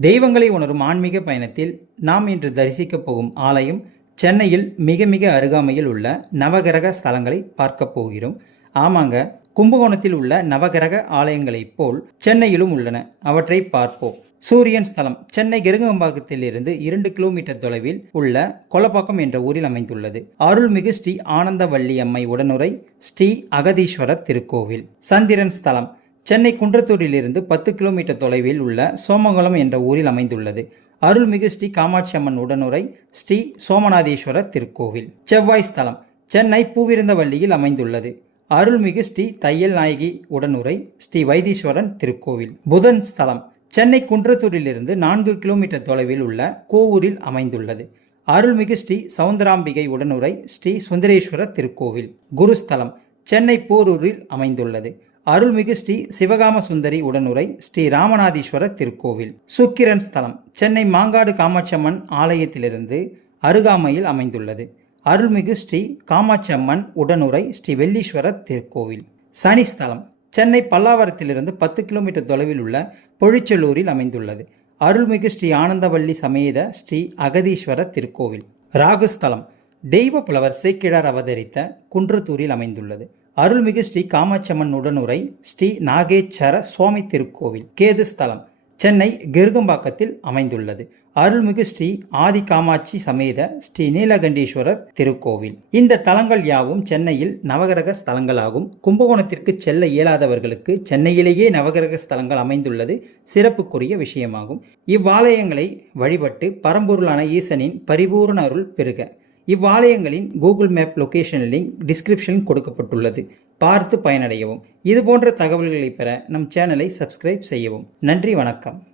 தெய்வங்களை உணரும் ஆன்மீக பயணத்தில் நாம் இன்று தரிசிக்கப் போகும் ஆலயம் சென்னையில் மிக மிக அருகாமையில் உள்ள நவகிரக ஸ்தலங்களை பார்க்க போகிறோம். ஆமாங்க, கும்பகோணத்தில் உள்ள நவகிரக ஆலயங்களைப் போல் சென்னையிலும் உள்ளன. அவற்றை பார்ப்போம். சூரியன் ஸ்தலம் சென்னை கிருங்கம்பாக்கத்திலிருந்து 2 கிலோமீட்டர் தொலைவில் உள்ள கொலப்பாக்கம் என்ற ஊரில் அமைந்துள்ளது. அருள்மிகு ஸ்ரீ ஆனந்தவள்ளி அம்மை உடனுரை ஸ்ரீ அகதீஸ்வரர் திருக்கோவில். சந்திரன் ஸ்தலம் சென்னை குன்றத்தூரிலிருந்து 10 கிலோமீட்டர் தொலைவில் உள்ள சோமங்கலம் என்ற ஊரில் அமைந்துள்ளது. அருள்மிகு ஸ்ரீ காமாட்சி அம்மன் உடனுரை ஸ்ரீ சோமநாதேஸ்வரர் திருக்கோவில். செவ்வாய் ஸ்தலம் சென்னை பூவிருந்தவள்ளியில் அமைந்துள்ளது. அருள்மிகு ஸ்ரீ தையல் நாயகி உடனுரை ஸ்ரீ வைத்தீஸ்வரன் திருக்கோவில். புதன் ஸ்தலம் சென்னை குன்றத்தூரிலிருந்து 4 கிலோமீட்டர் தொலைவில் உள்ள கோவூரில் அமைந்துள்ளது. அருள்மிகு ஸ்ரீ சவுந்தராம்பிகை உடனுரை ஸ்ரீ சுந்தரேஸ்வரர் திருக்கோவில். குருஸ்தலம் சென்னை போரூரில் அமைந்துள்ளது. அருள்மிகு ஸ்ரீ சிவகாம சுந்தரி உடனுரை ஸ்ரீ ராமநாதீஸ்வரர் திருக்கோவில். சுக்கிரன் ஸ்தலம் சென்னை மாங்காடு காமாட்சி அம்மன் ஆலயத்திலிருந்து அருகாமையில் அமைந்துள்ளது. அருள்மிகு ஸ்ரீ காமாட்சி அம்மன் உடனுரை ஸ்ரீ வெள்ளீஸ்வரர் திருக்கோவில். சனி ஸ்தலம் சென்னை பல்லாவரத்திலிருந்து 10 கிலோமீட்டர் தொலைவில் உள்ள பொழிச்செல்லூரில் அமைந்துள்ளது. அருள்மிகு ஸ்ரீ ஆனந்தவள்ளி சமேத ஸ்ரீ அகதீஸ்வரர் திருக்கோவில். ராகுஸ்தலம் தெய்வ புலவர் சேக்கிழார் அவதரித்த குன்றத்தூரில் அமைந்துள்ளது. அருள்மிகு ஸ்ரீ காமாட்சியம்மன் உடனுரை ஸ்ரீ நாகேச்சர சுவாமி திருக்கோவில். கேது ஸ்தலம் சென்னை கிருகம்பாக்கத்தில் அமைந்துள்ளது. அருள்மிகு ஸ்ரீ ஆதி காமாட்சி சமேத ஸ்ரீ நீலகண்டீஸ்வரர் திருக்கோவில். இந்த தலங்கள் யாவும் சென்னையில் நவகிரக ஸ்தலங்களாகும். கும்பகோணத்திற்கு செல்ல இயலாதவர்களுக்கு சென்னையிலேயே நவகிரக ஸ்தலங்கள் அமைந்துள்ளது சிறப்புக்குரிய விஷயமாகும். இவ்வாலயங்களை வழிபட்டு பரம்பொருளான ஈசனின் பரிபூர்ண அருள் பெறுக. இவ்வாலயங்களின் கூகுள் மேப் லொகேஷன் லிங்க் டிஸ்கிரிப்ஷனில் கொடுக்கப்பட்டுள்ளது. பார்த்து பயனடையவும். இதுபோன்ற தகவல்களை பெற நம் சேனலை சப்ஸ்கிரைப் செய்யவும். நன்றி, வணக்கம்.